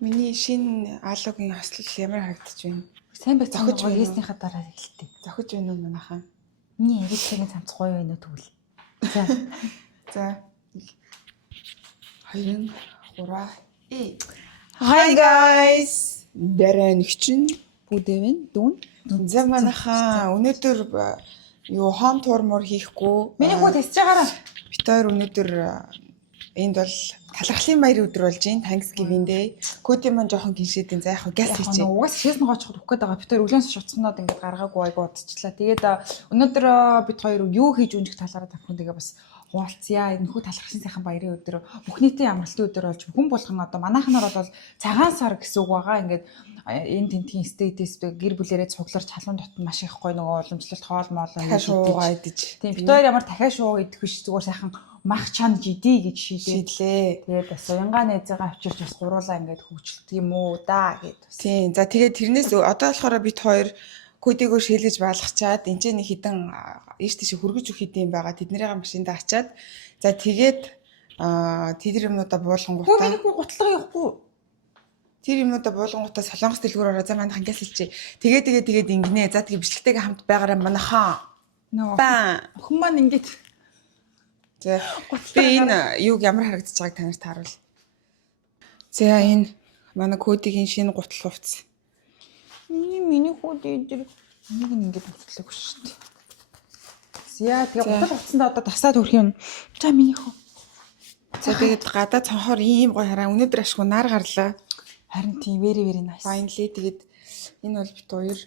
Миний шинэ аалогийн хослол ямар харагдаж байна? Сайн байх зохиж зохиж хийснийхаа дараа хэлтий. Зохиж байна уу манайхаа? Миний эргэлтийн цамц гоё байна уу тэгвэл. За. За. 2 3 Hi guys. Дараа нэгчин Бүдэвэн дүүн. за манайхаа өнөөдөр юу хоум тур мөр хийхгүй. Миний хүү тасж байгаараа. Бид хоёр өнөөдөр энд бол талархлын баяр өдөр болж байна. Thanksgiving Day. Коди маань жоохон гиншээдэн за яг газ хийчихье. Угаас шээсэн гоочход өгөх гээд байгаа. Бид хоёр өглөөс шуцгноод ингээд гаргаагүй айгу удчихлаа. Тэгээд өнөөдөр бид хоёр юу хийж өнжих талаараа тавьхан тэгээ бас хуваалцъя. Энэхүү талархлын сайхан баярын өдөр бүх нийтийн амралтын өдөр болж хүн болгон одоо манайхнаар бол цагаан сар гэсэн үг байгаа. Ингээд энэ тентгийн стейтээс гэр бүлэрээ цугларч халуун дотн маш их гоё нөгөө уламжлалт хоол моол шуугаа идэж. Тийм бид хоёр ямар дахиад шуугаа идэх биш зүгээр сайхан мах чанд жидий гэж шийдлээ. Тэгээд бас уянгаа найзаагаа авчирч бас гуруулаа ингээд хөвчлөлт юм уу да гэд. Тийм. За тэгээд тэрнээс одоо болохоор бид хоёр кодигоо шилжиж баалгачаад энэ ч нэг хідэн ийш тийш хөргөж өгөх юм байгаа. Тэднэрийн машиндаа ачаад за тэгээд тэдэр юмнуудаа буулгангуудаа. Хөө миний хүү гутлага явахгүй. Тэр юмнуудаа буулгангуудаа солонгос дэлгүүр ороо за манайх ангиас хэлчихье. Тэгээд ингэнэ. За тэгээд бичлэгтэйгээ хамт байгаараа манайхаа. Ба. Охин маань ингээд. За би энэ юуг ямар харагдаж байгааг танарт харуул. За энэ манай кодигийн шинэ гутал хувцас. Миний хүү дээр нэг ингээд уцлаагүй шүү дээ. Яа тэгээ гутал хувцсандаа одоо тасаад өрх юм. За миний хүү. За тэгээд гадаа цонхоор ийм гоё хараа өнөөдөр ашгүй нар гарлаа. Харин тийм very nice. Finally тэгээд энэ бол бит хоёр.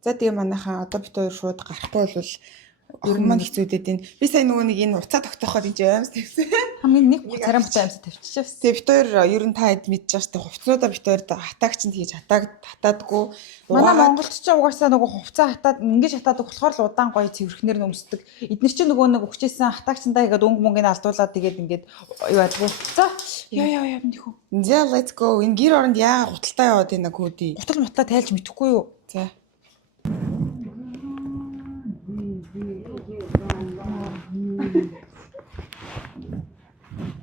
За тэгээ манайхаа одоо бит хоёр шууд гарахгүй бол ер нь хэцүүдэд энэ. Би сая нөгөө нэг энэ уцаа тогтооход энэ аимс тавьсан. Хамгийн нэг царай муцаа аимс тавьчихсан. Тэгээ бит хоёр ер нь та хэд мэдж байгаа шүү дээ. Хувцнуудаа бит хоёр хатаагчнд хийж хатаадгүй. Манай Монголд ч угаасаа нөгөө хувцаа хатаад ингэж хатаадаг болохоор л удаан гоё цэвэрхнэр нөмсдөг. Эднэр чинь нөгөө нэг өгчээсэн хатаагчндаа хийгээд өнгө мөнгөний алдуулаад тэгээд ингээд юу яадгүй. За яа мэдэх үү. За let's go. Энэ гэр оронд яа гуталтай яваад байна коди. Гутал мутаа тайлж мэдэхгүй юу? За.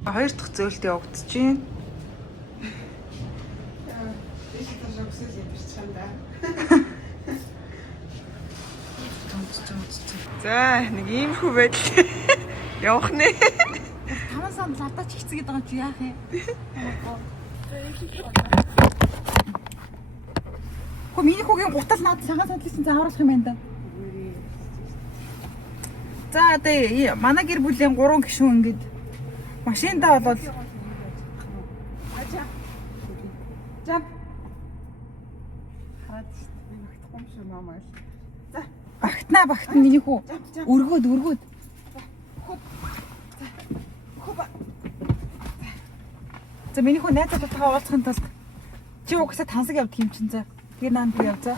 Хоёр дахь зөөлт явагдаж байна. За нэг иймэрхүү байдал явах нэ. 5 санд ладаач хэцгээд байгаа чи яах юм? Хөө миний хүүгийн гутал наад цагаан сандлын зааварлах юм байна да. За одоо манай гэр бүлийн 3 гишүүн ингээд машиндаа болоод За. Хараад би багтахгүй юм шүү мамаа. За. Багтна миний хүү. Өргөөд. За миний хүү найзаа татгаа уулзахын тулд чи угсаа тансаг явдаг юм чин за. Тэгээ наанд би явзаа.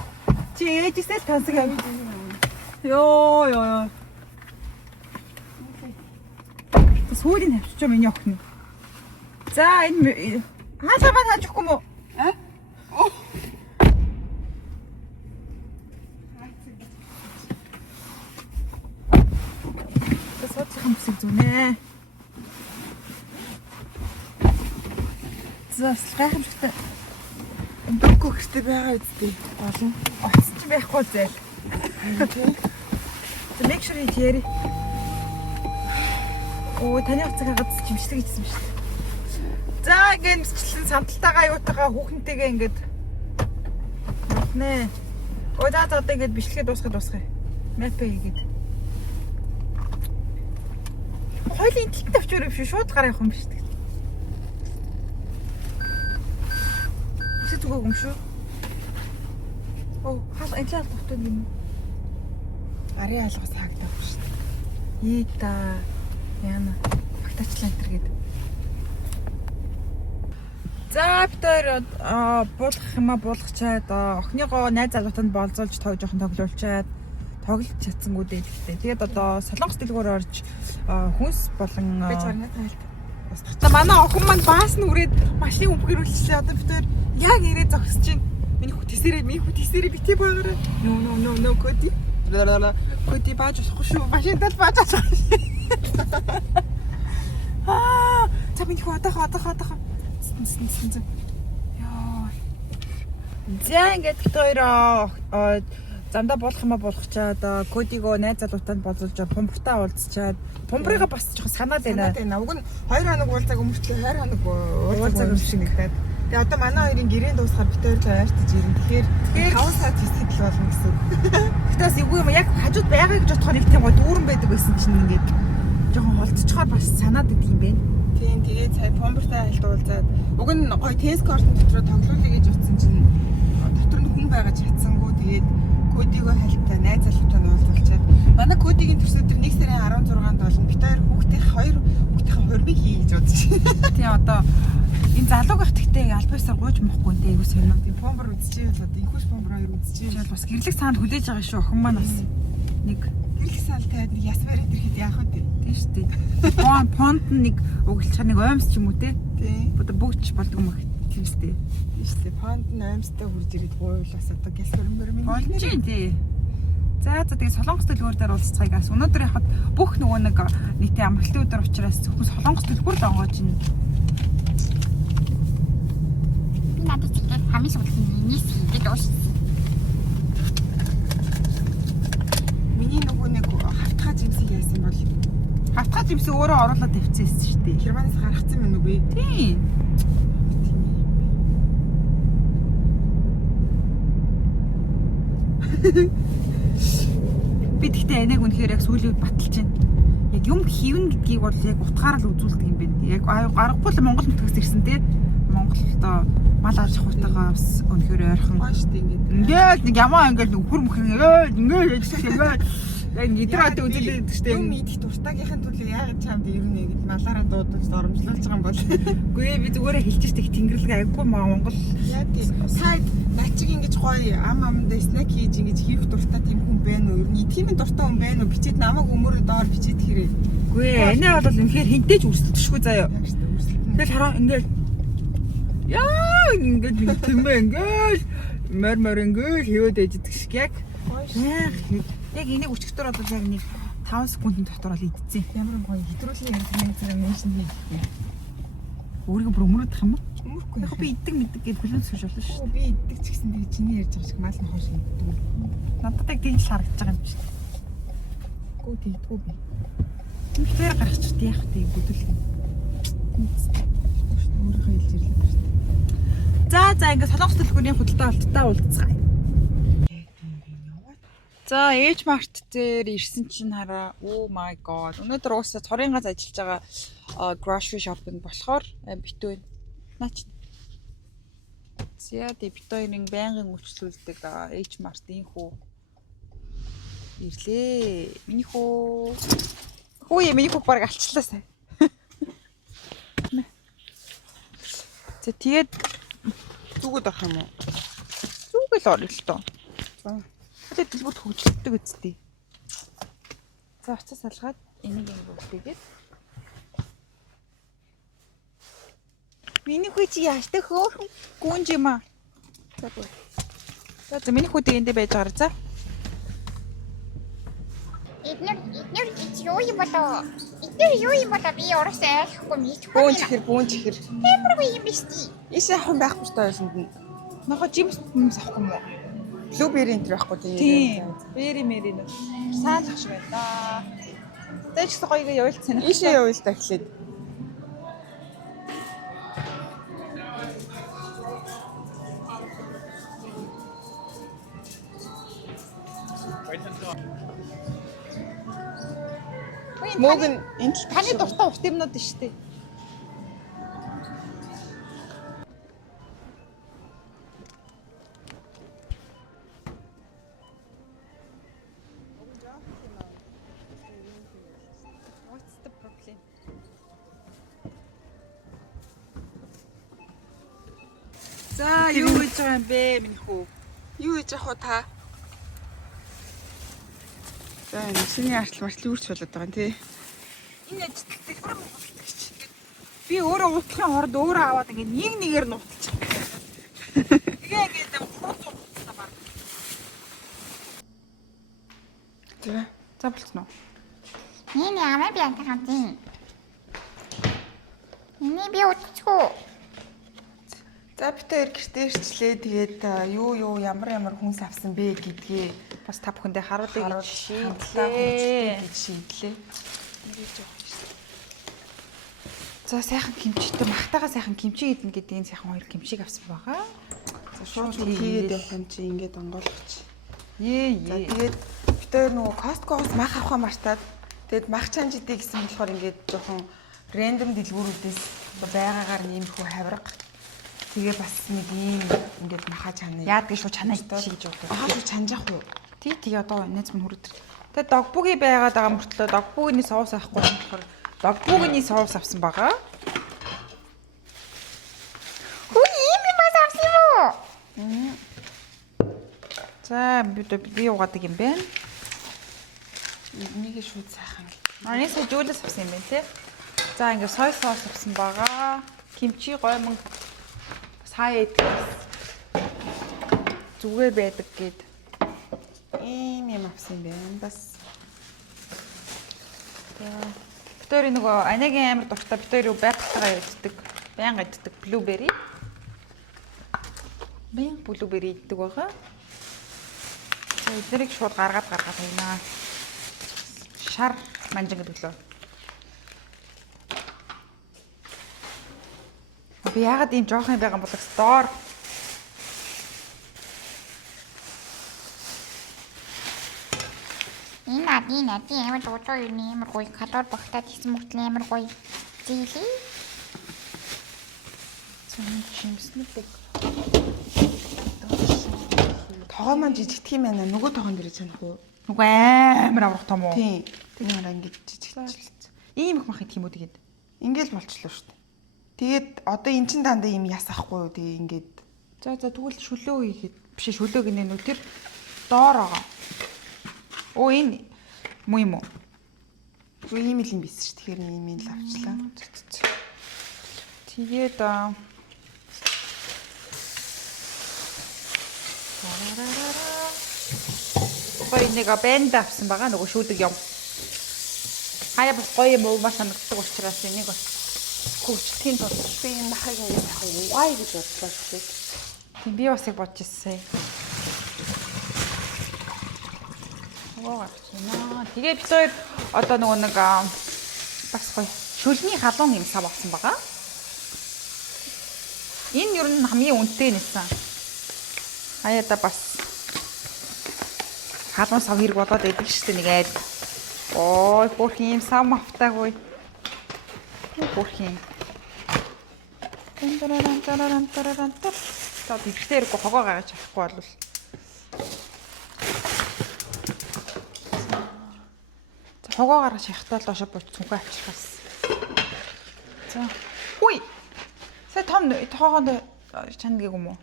Чи ээжээсээ л тансаг явдаг. Йоо. Сүүлийн тавьчих миний охин. За энэ хаалгаа маань хааж өгөхгүй мө? Сотхан хэсэг зүнэ. За гайхамшигтай. Бөкөө гэртээ байгаа үстэй. Олон. Оцсон ч байхгүй зээл. За make sure you hear. Таны уцаг хагаад чимшлэг хийсэн шүү дээ. За ингээд мисчлэн самталтайгаа юутайгаа хүүхэнтэйгээ ингээд нэ. За одоо ингээд бичлэгээ дуусгая. Мэпэ хийгээд. Хойлын тэлтэй авчир юм шүү. Шууд гараа явах юм биш үү? Үсэ зүгөө юм шүү. Хал ажил тогтоод юм. Арын алгаас хаагдав шүү дээ. Ийта. Яна багтаачлаа энэ гээд. За бид хоёр буулгах юм буулгачаад охиныгоо найз залуутанд болзуулж жоохон тоглуулчаад тоглож чадсангүй дээлтэй. Тэгээд одоо солонгос дэлгүүр орж хүнс болон би зарна тайлт. За манай охин маань баас нь үрээд машин өмхөрүүлчихлээ. Одоо бид хоёр яг ирээ зогсож чинь миний хүү тийсэрээ битээ байгаарай. No коди. Коди бааж болохгүй шүү. Машиндаа бааж байгаа. За миний хүү одоохоо Яа. За ингээд бит хоёроо замдаа болох юм болгочаад кодиго найз залуутанд болуулж пумпартаа уулзчаад пумпрыга бас жоохон санаад байна. Уг нь 2 хоног уулзааг өмөртлөө 2 хоног уулзааг өмөршнэгдээд. Тэгээ одоо манай хоёрын гэрээнд дуусахаар бит хоёр л ойртож ирэн. Тэгэхээр 5 сар хэсэгдэл болно гэсэн үг. Гэтээс эвгүй юм яг хажууд байгаа гэж бодохоор нэг тийм гоо дүүрэн байдаг байсан чинь ингээд жоохон холцчихоор бас санаад идэг юм байна. Тийм тэгээд сая пумпартай хальт уулзаад уг нь гоё теннис кортын дотроо тоглоулъя гэж утсан чинь дотор нь хүн байгаа чадсангүй тэгээд кодиго хальтаа найз залуутай нь уулзуулчаад манай кодигийн төрс өдөр 1 сарын 16-нд болно. Бид хоёр хүүхдийн хурмыг хий гэж бодож байна. Тийм одоо энэ залууг их тэгтээ альбаасаар гууж мохгүй нэ айгу сонио. Тийм пумпар үзчихвэл одоо инхүүс пумпар хоёр үзчихвэл Бас гэрлэг цаанд хүлээж байгаа шүү охин маань бас нэг гэрэл сал таад нэг ясвар идэрэхэд яах вэ? тийм шүү дээ. Понт нэг угилчаар нэг оймс ч юм уу те. Тийм. Одоо бүгд ч болдгоо мөх тийм шүү дээ. Тийшээ панд ноомстой хурж ирээд гуйлаас одоо гэлсэрмэр минь. Болж юм тий. За тэгээ солонгос төлбөр дээр уулзцгаая гас. Өнөөдөр яхад бүх нөгөө нэг нийтийн амралтын өдөр учраас зөвхөн солонгос төлбөр л онгоож байна. Би надад тэгээд хамгийн сүүлд нийс хийгээд уушсан. Миний нөгөө нэг хавтгай жимсийг яасан бол Хавтгай жимсээ өөрөө оруулаад тавьчихсан шүү дээ. Германаас гаргацсан юм уу би? Тийм. Би тэгтээ аниг үнэхээр яг сүүлийн үед баталж байна. Яг юм хийвэн гэдгийг бол яг утгаараа л үзүүлдэг юм байна. Яг аргагүй л Монгол нутгаас ирсэн те. Монголдо мал аж ахуйтайгаа бас үнэхээр ойрхон. Гоё шүү дээ ингээд. Ингээд нэг ямаа ингээд нөхөр мөхөр ингээд яжчихсан. Яг гидраад үзүүлээд шүү дээ. Юм идэх дуртагийнхын төлөө яагаад чамд ирнэ гэж малаараа дуудаж оромжлуулж байгаа юм бол. Үгүй би зүгээрээ хэлж штэ тэнгэрлэг айгүй Монгол. Яг тийм. Сайд начиг ингэж гоё амдаа снэк хийж ингэж хийх дуртай тийм хүн байна уу? Ер нь тийм дуртай хүн байна уу? Бичээд намайг өмөрөө доор бичээд хэрэг. Үгүй анаа бол үнэхээр хинтээж өрсөлдөшгүй заяа. Яг шүү дээ өрсөлдөн. Тэгэл хараа ингээд яа ингээд тэмээ ингээд мөр ингээд хийвэд ээждэг шиг яг. Яг энийг өчгдөр бол яг нэг 5 секундын дотор л идсэн. Ямар гоё хэдрүүлэн яг зэрэг меншн хийх юм. Өөрийгөө бүр өмөрөдөх юм уу? Өмөрөхгүй. Яг би иддэг мэддэг гэж бүлэн сууж болно шүү. Би иддэг ч гэсэн тэгээ чиний ярьж байгаа шиг мал нохоо шиг иддэг. Надад яг тийм л харагдаж байгаа юм шиг. Гүү тэгдэггүй би. Тэр гаргачих яах вэ бүдүүлэх. Өөрийнхөө хэлж ирлээ шүү дээ. За ингээд солонгос төлхөөний худалдаа болттой уулзцгаая. За H Mart дээр ирсэн чинь хараа oh my god. Өнөөдөр уусаа цорын газ ажиллаж байгаа grocery shop-нд болохоор битүү байна. Наач. За тэг битүүрийн байнгын үйлчлүүлдэг H Mart-ийн хүү ирлээ. Миний хүү. Хүү миний хүү баг алчлаа сая. За тэгээд Зүгүүд авах юм уу? зүгэл орё л тоо. За. Тэгээд дэлгүүр хөгжөлдөг үсттэй. За очиж салгаад энийг ингэгээд. Миний хүү чи яаштай хөөх гүнж юм аа. За боо. За миний хүү эндээ байж байгаа за. Эднэр юу юм болоо? Эднэр юу юм болоо? Би оросоо ойлгохгүй мэдхгүй. Бүүн чихэр. Темиргүй юм биш тий. Ишээ хан байхгүй шүү дээ ойлсонд нь. Нохо жимс юмс авахгүй мó. Блубери энэ байхгүй Тийм. Бэри мэри нэ. Саалах шиг байна. Дэч гоёг явуулсан. Ишээ явуул та эхлээд. Мог нь энэ л Таны дуртай урт юмнууд шүү дээ. What's the problem? За юу хийж байгаа юм бэ минь хүү? юу хийж явах вэ та? За энэ шиний артл мартл үрч болоод байгаа юм тий. Энэ ажилтдаг дэлбэр нууталдаг чинь. Би өөрөө уутлахын оронд өөрөө аваад ингээд нэг нэгээр нууталчих. Тэгээ ингээд хурц та баг. За болцсон уу? Энэ ямар биантай хамтын. Энэ би утчихгүй. За бид хоёр гэртээ ирчлээ. Тэгээд юу ямар хүнс авсан бэ гэдгээ Бас та бүхэндээ харуулъя гэж шийдлээ. шийдлээ. За сайхан кимчтэй махтаага сайхан кимчи идэнэ гэдгийг сайхан хоёр кимчиг авсан байгаа. За шууд хийгээд явах юм чи ингээд онгойлгох чи. За Ээ. тэгээд бид хоёр нөгөө Costco-гоос мах авахаа мартаад тэгээд мах чанжидээ гэсэн болохоор ингээд жоохон рандом дэлгүүрүүдээс байгаагаар нэмэхүү хавраг. Тэгээ бас нэг ийм ингээд махаа чанаа. Яадгийн шууд чанаа хийж боддог. Ахаа шууд чанжаах уу? Тий одоо найз минь хүрээд. Тэгээ догбуги байгаад байгаа мөртлөө догбугины соус авахгүй болохоор догбугины соус авсан байгаа. Хүү ийм юм авсан юм уу? За би угаадаг юм байна. Энийг шууд сайхан. Анисаа жуулаас авсан юм байна тий. За ингээд сой соус авсан байгаа. Кимчи гоймон сая идэх зүгээр байдаг гэд. Ийм юм авсан юм байна. Бас Битүүр нөгөө анагийн амар дуртай битүүр байхтайгаа иддэг. Байнга иддэг блубери. Блубери иддэг байгаа. За эднэрийг шууд гаргаад байна. Шар манжин гэдэг лөө. Би яагаад ийм жоохон байгаа юм бол доор Энэ амар дуудаа юу нэмэр гоё калори багтаад хийсэн мөртлөө амар гоё зийлээ. чимснэдэг. тогоо маань жижигдэх юм байна. Нөгөө тогоон дээр санах уу? Нүг амар аврах том уу? Тийм. Тэр маань ингэж жижигдчихлээ. Ийм их мах идэх юм уу тэгээд. Ингээл болчлоо шүү дээ. Тэгээд одоо эн чин дандаа юм яс ахгүй юу? Тэгээ ингээд За тэгвэл шүлөө хийхэд биш шүлөө гинэ нүг тэр доор байгаа. Оо энэ муу юм уу? үгүй ийм л юм биш шүү. Тэгэхээр ийм л авчлаа. Тэгээд гоё нэг бэнд авсан байгаа нөгөө шүүдэг юм. Хаяа бас гоё юм уу маш санагддаг учраас энийг бас хөгжтгийн тулд Би энэ махыг ингээд авах угаая гэж бодлоо шүү. тийм би бас яг бодож ирсэн. Тэгээ бид хоёр одоо нөгөө нэг бас гоё шүлний халуун юм сав авсан байгаа. Энэ ер нь хамгийн үнэтэй нэсэн. Хаяада бас халуун сав хэрэг болоод идэг штэ нэг айд. Ой бүх юм сав мавтаагүй. Бүх юм. Тарарантарантарантар. За тэгтэр хогоо гаргаж авахгүй болвол хогоо гаргаж явахдаа л ошоо бууч цүнхээ авчихсан. За. Хүй. Сая том тоогоонд чандаг юм уу?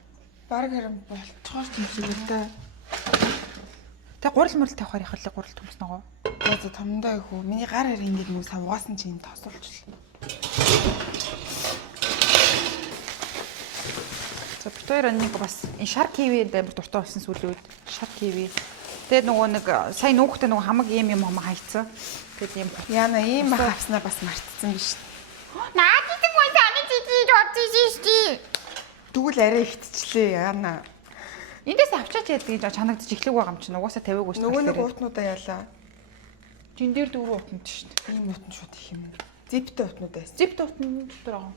Бараг харин болцохоор юм шиг л да. Тэ гурал мөрөл тавихаар яхалаа гурал төмс нөгөө. За томдоо их үү. Миний гар харин ингээд нүг савгаасан чинь тосолчлаа. За битээр нэг бас энэ шар кивид амар дуртай болсон сүүлийн үед. Шар киви. Тэгээд нөгөө нэг сая нүүхтэй нөгөө хамаг юм хайцсан. Тэгээд юм. Яна ийм мах авснаа бас мартцсан биш. Наад идэг мөн таны чичиж бодчих шүү. Дүүл арай ихтчлээ яна. Эндээс авчаач яадаг гэж чанагдчих эхлэх байгаа юм чинь. Угаасаа тавиагүй шүү. Нөгөө нэг уутнуудаа яалаа. Тэн дээр дөрөв утнад шүү дээ. Ийм уутн шууд их юм. Зиптэй уутнуудаа. Зип утнад дотор байгаа.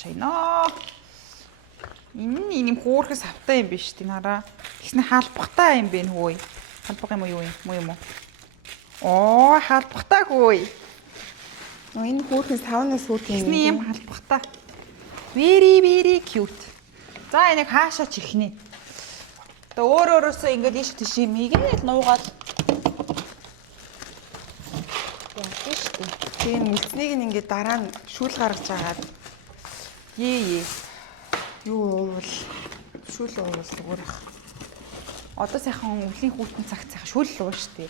Чайна. Энэ юм хөөрхөс автаа юм биш тий нараа. Тэгснэ хаалбахтаа юм бэ хөөе. Хаалбах юм уу юу юм? Муу юм уу? Оо хаалбахтаа хөөе. Энэ хөөрхөн савнаас хүүт Тэгснэ юм хаалбахтаа. Very cute. За энийг хаашаа чихнэ. Одоо өөрөөсөө ингээд ийш тийш юм ийгээл нуугаад. яах штэ. Тэгээ нүцнийг нь ингээд дараа нь шүүл гаргаж агаад Ээ. юу уувал шүүл уувал зүгээр ах. Одоо сайхан өвлийн хүүтэн цагт сайхан шүл луу штэ.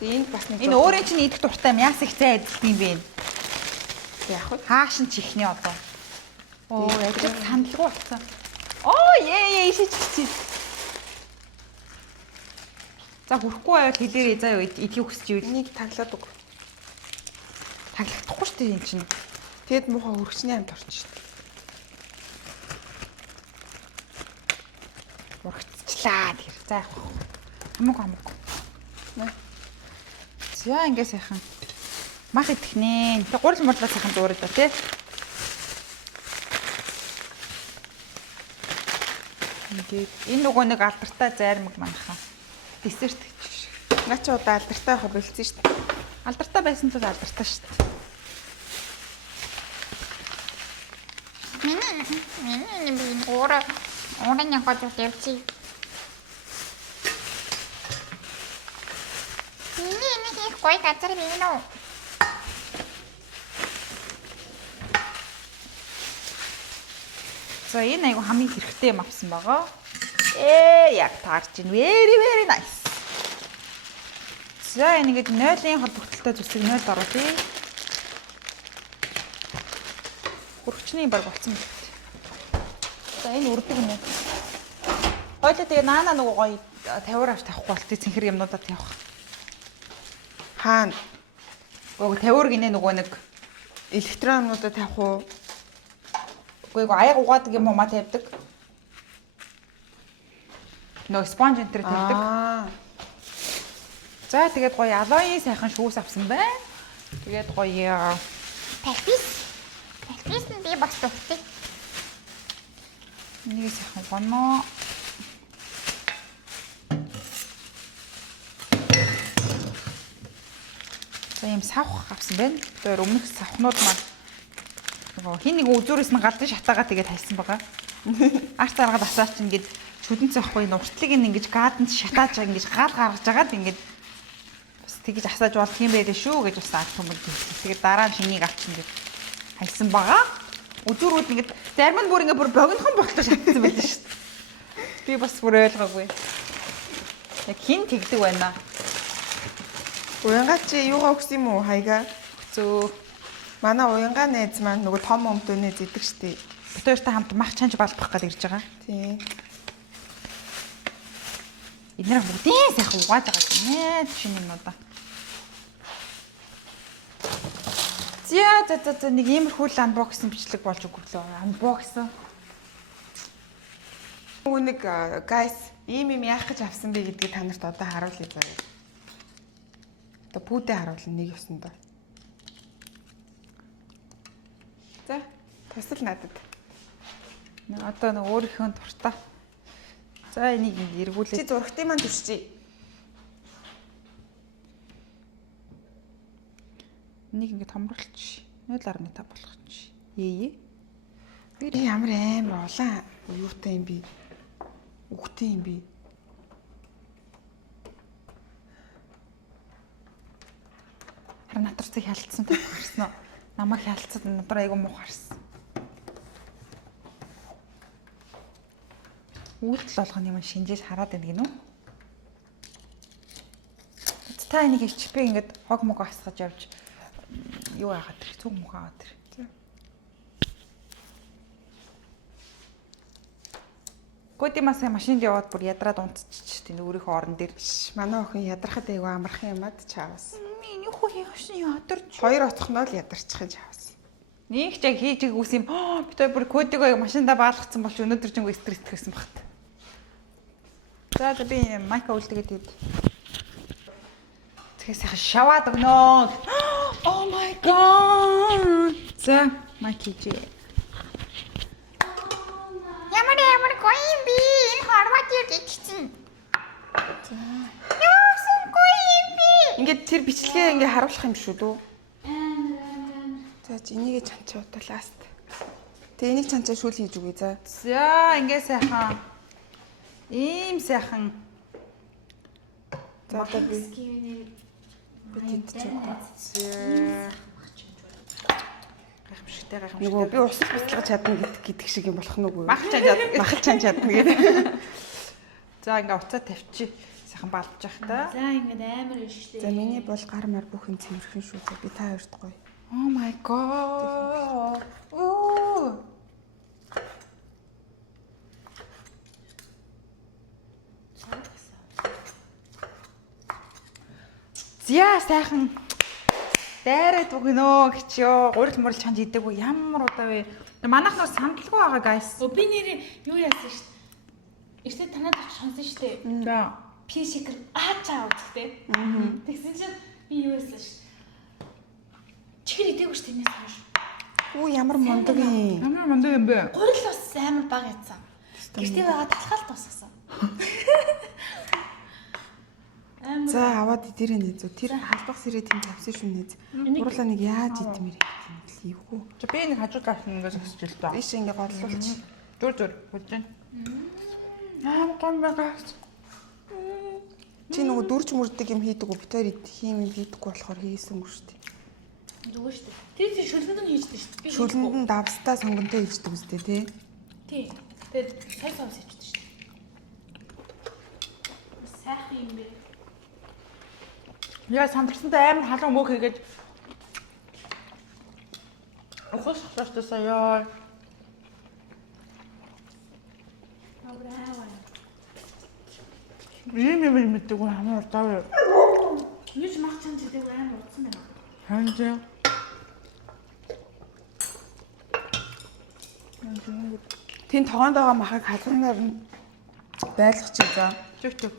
Тэгээ энд бас нэг Энэ өөрөө чинь идэх дуртай мяс их зай адилт юм бэ. яах вэ? Хааш нь чихнэ одоо. Оо яг саналгүй болсон. Оо ишиж чи. За хүрхгүй байвал хэлээрээ заа идэх хүсч ивэл Энийг таглаад үг. таглахдахгүй шүү дээ эн чинь. Тэгэд муухай хөргчний амт орчих штэ. урагцчлаа тэр. За яах вэ? Хамаагүй. За ингээ сайхан мах идэх нэ. Тэг гурил мурлаа сайхан дуурай да тий. Ингээд энэ нөгөө нэг алдартай зайрмаг манайхаа. Десерт гэж шиг. Наа чи удаа алдартай хаа болцсон шүү дээ. Алдартай байсан ч алдартай шүү дээ. Миний орон яг гоо тавьчих. Миний гой газар бий нөө. За энэ айгу хамгийн хэрэгтэй юм авсан байгаа. Яг таарч байна. Very nice. За энэ ингээд 0-ийн холбогдолтой зүсийг 0-д оруулъя. Хүрхчний баг болцсон мэт. За энэ үрдэг нэ. Хойлоо тэгээ наана нөгөө гоё 50-аар авч тавихгүй болтой цэнхэр юмнуудаа тавих. Хаана? Гоо 50-аар гинэ нөгөө нэг Электронуудаа тавих уу? үгүй аяг угаадаг юм уу ма тавьдаг. Нөө спонж энтер тавьдаг. За тэгээд гоё алоёны сайхан шүүс авсан байна. Тэгээд гоё Палпис нь би бас төвтэй. нэг сайхан гоноо. За юм савх авсан байна. Тэр өмнөх савхнууд маань нөгөө хин нэг үзүүрээс нь галдан шатаагаа тэгээд хайсан байгаа. Арт аргаад асаач ингээд шүдэн цахгүй нуртлыг ингэж гаданд шатааж ингэж гал гаргаж агаад ингээд бас тэгж асааж болт юм байлээ шүү гэж бас арт хүмүүс тэгээд дараа нь шинийг авчин гэж хайсан байгаа. Үзүүрүүд ингээд зарим нь бүр ингээд бүр богинохон болтоо шатсан байлээ шүү. Би бас бүр ойлгоогүй. Яг хин тэгдэг байна. Уянгаа чи юугаа өгсөн юм уу хаяга? Зөө Манай уянгаа найз маань нөгөө том өмдөнөө зэдэг штеп. битүүртэй хамт мах чанж балбах гээд ирж байгаа. Тийм. Эднэр бүгдийн сайхан угааж байгаа юм ээ шинэ юмудаа. За нэг иймэрхүү л анбоксинг бичлэг болж өгөх лөө. Анбокс. Нөгөө нэг guys ийм юм яах гэж авсан бэ гэдгийг та нарт одоо харуулъя заяа. Одоо пүүдээ харуулна нэг ёсондоо. За, тусал надад. Одоо нэг өөрийнхөө дуртай. За энийг эргүүлээ. Чи зургтын маань төсчий. Энийг ингэ томруулчих. 0.5 болгочих. Ээ. Би ямар амар улаан юутай юм би. Үгтэй юм би. Харин натарцыг хялтсан гарсан уу? Намайг хялтсад надад айгу муу харсан. Үйлдэл болгоны юм шинжээж хараад байна гинүү. Та энийг HP ингээд хог мог асгаж явж юу яагаад тэр цуг мөх аваад тэр. Гудимасаа машинд яваад бүр ядраад унтчих тийм өөрийнхөө орон дээр. Манай охин ядрахад айгу амархан юмад чаавас. Миний хүү яашны ядарч. Хоёр оцохноо л ядарчих гэж чаавас. Нэг ч яг хийж игүүс юм. Би тэр бүр кодыг машиндаа баалгацсан болч өнөөдөр ч ингэ стресс тгсэн багт. За би майка үлдгээд ид. Тэгэхээр сайхан шаваад өгнөө. Oh my god. За майк хийж. Ямар гоё юм би энэ хорватыг гिचсэн. За. Яасан гоё юм би. Ингээд тэр бичлэгээ ингээ харуулах юм шүү дүү. За энийг чанчаа удаа ласт. Тэгээ энийг чанчаа шүүл хийж үгүй за. За ингээ сайхан. Ийм сайхан. За одоо би идчихв. Гайхамшигтай Нөгөө би усал бяцлагаж чадна гэдэг шиг юм болох нь үгүй. Махал чанж чадна гэдэг. За ингээ уцаа тавьчих. Сайхан балж явах та. За ингээд амар биш шүү дээ. За миний бол гар мар бүх юм цэвэрхэн шүү. За би та хоёрт гоё. Oh my god. Оо. Зя сайхан дайраад өгнө гэж ёо. Гурил мурил чанж идэггүй ямар удаа вэ? Манайх нөө сандалгүй байгаа guys. Би нэр юу яасан шүү дээ. Эртээ танаад очиж сонсон шүү дээ. За. Пи шикэр аачаа үзэхтэй. Тэгсэн чинь би юу хэлсэн ш. Чихэр идээгүй ш тэрнээс хойш. Үу ямар мундаг юм. Ямар мундаг юм бэ? Гурил бас амар баг ядсан. Гэртээ байгаа талхаалт тусгасан. За аваад идэрээ нээзүү. Тэр халбах сэрээ тийм тавьсан шүү нээз. Гурлаа нэг яаж идмээр юм эвгүй. За би нэг хажууд авсан ингээс өсөж л доо. Ийш ингээ годлуулчих. Зүр бодож байна. Гам байгаас. Чи нөгөө дүрж мөрдөг юм хийдэг үү? Битээр хийм юм хийдэггүй болохоор хийсэнгүй шүү дээ. Зүгээр шүү дээ. Тэр шүлгэнд нь хийждэг шүү дээ. Шүлгэнд нь давстаа сонгонтой хийждэг үстэй тий. Тий. Тэгээд сая савс хийждэг шүү дээ. Сайхан юм бэ. Яа сандрсантай амар халуун мөг хийгээд ухаж шахтаасаа яа. Ийм мэддэг юм амар таа. Юуж мах чанд гэдэг амар утсан байна. Ханжаа. Тэн тогоонд байгаа махыг халуунаар нь байлгах чи за. Чүг.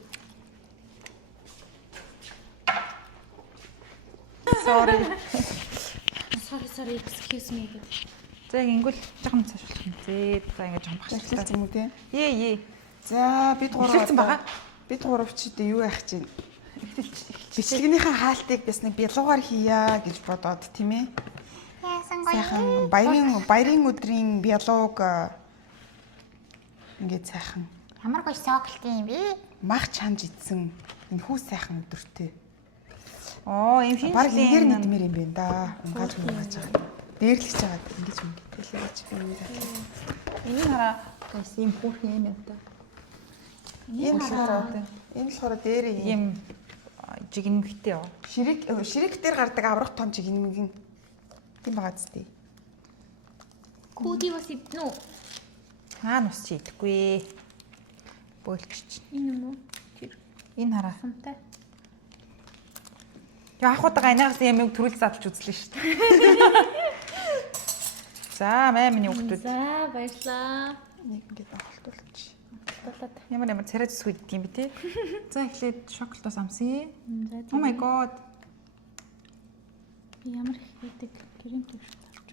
Sorry, excuse me гэдэг. За ингэвэл жоохон цаашуулах юм. Зээ. За ингэ жоохон багшлаа. Ажилласан юм уу тий? Ээ. За бид Эхэлсэн байгаа. Бид гуравчдээ юу яах чинь? Бичлэгнийхээ хаалтыг бас нэг бялуугаар хийя гэж бодоод тийм ээ. Яасан Сайхан баярын өдрийн бялууг ингээд сайхан Ямар гоё соколт юм бэ? мах чамж идсэн энэ хүү сайхан өдөртэй. Оо, юм шиг. Бараг ингээр нэгмэр юм байна да. Унгааж муугаж байгаа. Дээрлэж байгаа ингэж юм гэлээч юм заа. Энэ хараа гайс юм хөөх юм юм та. Энэ болохоор дээр Ийм жигнэмгтэй яа. ширэг дээр гардаг аврах том жигнэмгэн тийм байгаа зү. Куди бас идэн үү? Хаана ус чи идэхгүй. Бөөлчих. Энэ юм уу? Энэ хараа. Хамтай. Яа ахуудаа энагаас юм төрүүл задлж үзлээ шүү дээ. За, миний хүүхдүүд. За, баярлаа. Нэг ингээд авалтуулчих. Ямар царай зүс үйд юм бэ те. За эхлээд шоколатоос амсъя. За, Oh my god. би ямар их хийдэг крем төвш авч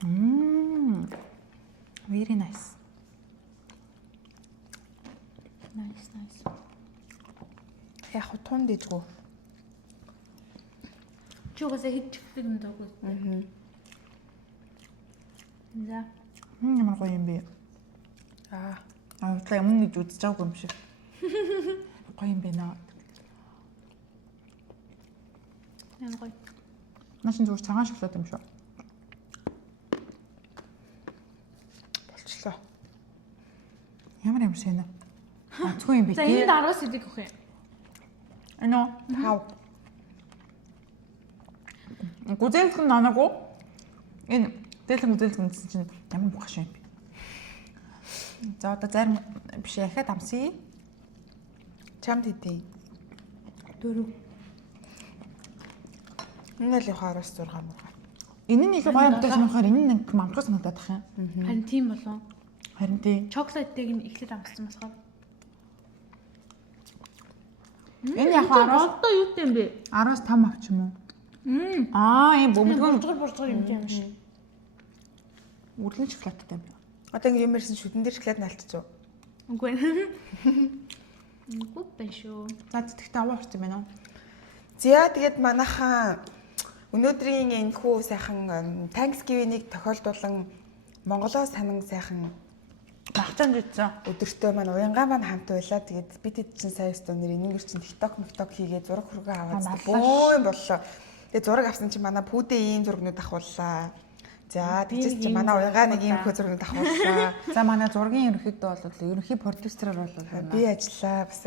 байгаа. Very nice. Nice. Яг хутуун дэжгүү. Чугасаа хийчихдэг юм даа. За. Ямар гоё юм бэ. Автлаа юм гэж үзэж байгаагүй юм шиг. Гоё юм байна. Ямар гоё. Машин зүгээр цагаан шоколад юм шүү. Болчлоо. Ямар сайн аа. Азгүй юм бэ За, те. энд 10-аас идэг өх юм. Ano? Хав. Гүзэлхэн нанаагүй. Энэ дэлхэн гэсэн чинь ямар муухай шин юм бэ. За одоо зарим биш яхад амсъя. Чамд хэдий. 4. Энэ л 26 муухай. Энэ нь их гоё амтай санахаар энэ нэг мамхас санагдаад тах юм. Харин тийм болов. Харин тий. Чоколатыг нь эхлээд амссан болохоор. Энэ яг 10 Одоо юутай юм бэ? 10-аас 5 авч юм уу? Ийм бөмбөлгөө Буржгар юм тийм шиг. үрлэн шоколадтай юм. Одоо ингэ юм ярьсан шүдэн дээр шоколад наалтчихв. Үгүй. Үгүй байна шүү. За тэгтээ аваа хүрч юм байна уу? За тэгээд манайхан өнөөдрийн энэхүү сайхан Thanksgiving-ийг тохиолдуулан Монголоо санан сайхан Багцаан жидсэн. өдөртөө маань уянгаа маань хамт байлаа. Тэгээд бид хэд чинь сая өстө нэр энэгээр чинь TikTok хийгээд зураг хүргээ аваад бөө юм боллоо. Тэгээд зураг авсан чинь манай пүүдээ ийм зургнууд авахуллаа. За тэгжээс чинь манай уянгаа нэг ийм хөө зургнууд авахуллаа. За манай зургийн ерөнхийдөө бол ерөнхий продюсераар бол Би ажиллаа бас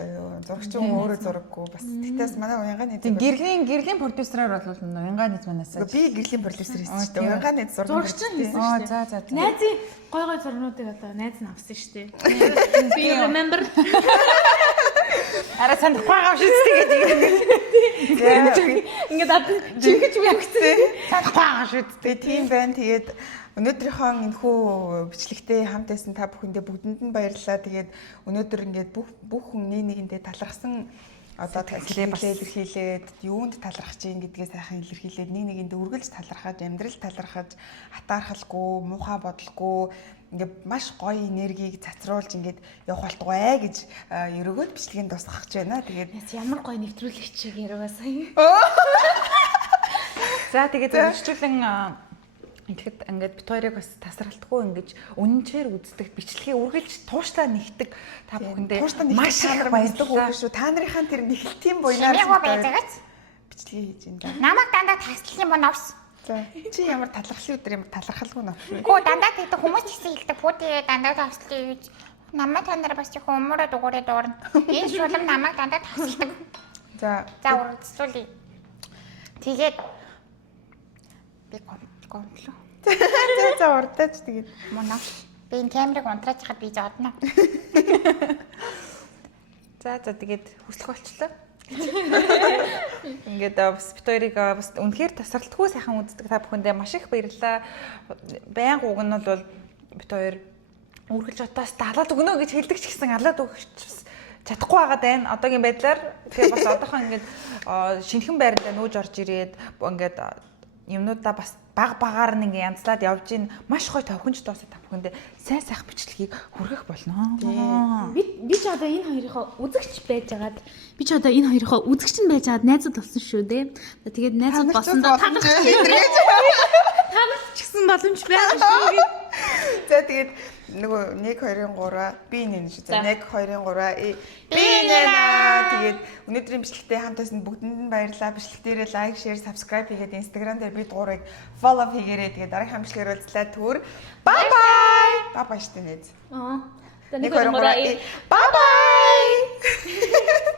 зурагч өөрөө зураггүй бас. Тэгтээс манай уянгаа нэг гэрлийн продюсераар бол уянгаа нийт манаас. би гэрлийн продюсер хийсэн шүү дээ. Уянгаа нэг Зурагч нь хийсэн шүү дээ. За. Найзын гой зурнуудыг одоо найз нь авсан шүү дээ. Би remember. Араа санахгүй байгаа шүү дээ. Ингээд ад жигэж мэгцээ. Санахгүй байгаа шүү дээ. Тэгээ тийм байна. Тэгээд Өнөөдрийнхөө энэхүү бичлэгтэй хамт байсан та бүхэндээ бүгдэнд нь баярлалаа. Тэгээд өнөөдөр ингээд бүх хүн нэгэндээ талархсан одоо илэрхийлээд юунд талархаж ийн гэдгээ сайхан илэрхийлээд нэгэндээ үргэлж талархаж, амьдрал талархаж, хатаархалгүй, муухай бодлогүй ингээд маш гоё энергийг цацруулж ингээд явах болтугай гэж ерөөгөөд бичлэгийн дуусгах гэж байна. Тэгээд Ямар гоё нэвтрүүлэгч шиг яргаа сая. За тэгээд үргэлжлүүлэн тэгэхэд ингээд бит хоёрыг бас тасралтгүй ингэж үнэнчээр үздэг бичлэгийг үргэлж тууштай нэгдэг та бүхэндээ маш их баярлалаа шүү. Та нарынхаа тэр нэхэлтийн буйнаар Ямар байжаагаач? бичлэгийг хийж энэ. Намайг дандаа таслах юм ба новс. За чи ямар талархлын өдөр юм талархалгүй навш. Гүү дандаа тэгдэг хүмүүс ч гэсэн хэлдэг пүүдээ дандаа таслах гэж. Намайг та нар бас их өмөрөө дугуурээ дуурна. Энэ шулам намайг дандаа тасалдаг. За Уралцуулъя. Тэгээд би гомдлоо. за урдаач тэгээд Мунаа. Би энэ камерыг унтрааж хаад би жодно. За тэгээд хүслэх болчлоо. Ингээд бас бит хоёрыг бас үнэхээр тасралтгүй сайхан үздэг та бүхэндээ маш их баярлалаа. Байнга уг нь бол бит хоёр үргэлж одоос далаад өгнө гэж хэлдэг ч гэсэн алаад өгч бас чадахгүй байгаад байна. Одоогийн байдлаар тэгээ бас одоохон ингээд шинэхэн байрандаа нүүж орж ирээд ингээд юмнуудаа бас багаар нь ингээ янзлаад явж ийн маш гоё товхонч доосоо та бүхэндээ сайн сайхан бичлэгийг хүргэх болно. Би ч одоо энэ хоёрынхоо үзэгч байжгаад би ч одоо энэ хоёрынхоо үзэгч нь байжгаад найзууд болсон шүү дээ. Тэгээд найзууд болсондоо танах ч гэсэн боломж байгаа шүү. за тэгээд нөгөө 1 2 3 би нэн шүү. За 1 2 3 би нэнэ. Тэгээд өнөөдрийн бичлэгтэй хамт байсан бүгдэнд нь баярлалаа. Бичлэг дээрээ лайк, шеэр, subscribe хийгээд Instagram дээр бид гурыг follow хийгээрэй. Тэгээд дараагийн бичлэгээр уулзлаа түр. Bye bye. Bye bye штэ нэ. 1 2 3 bye bye.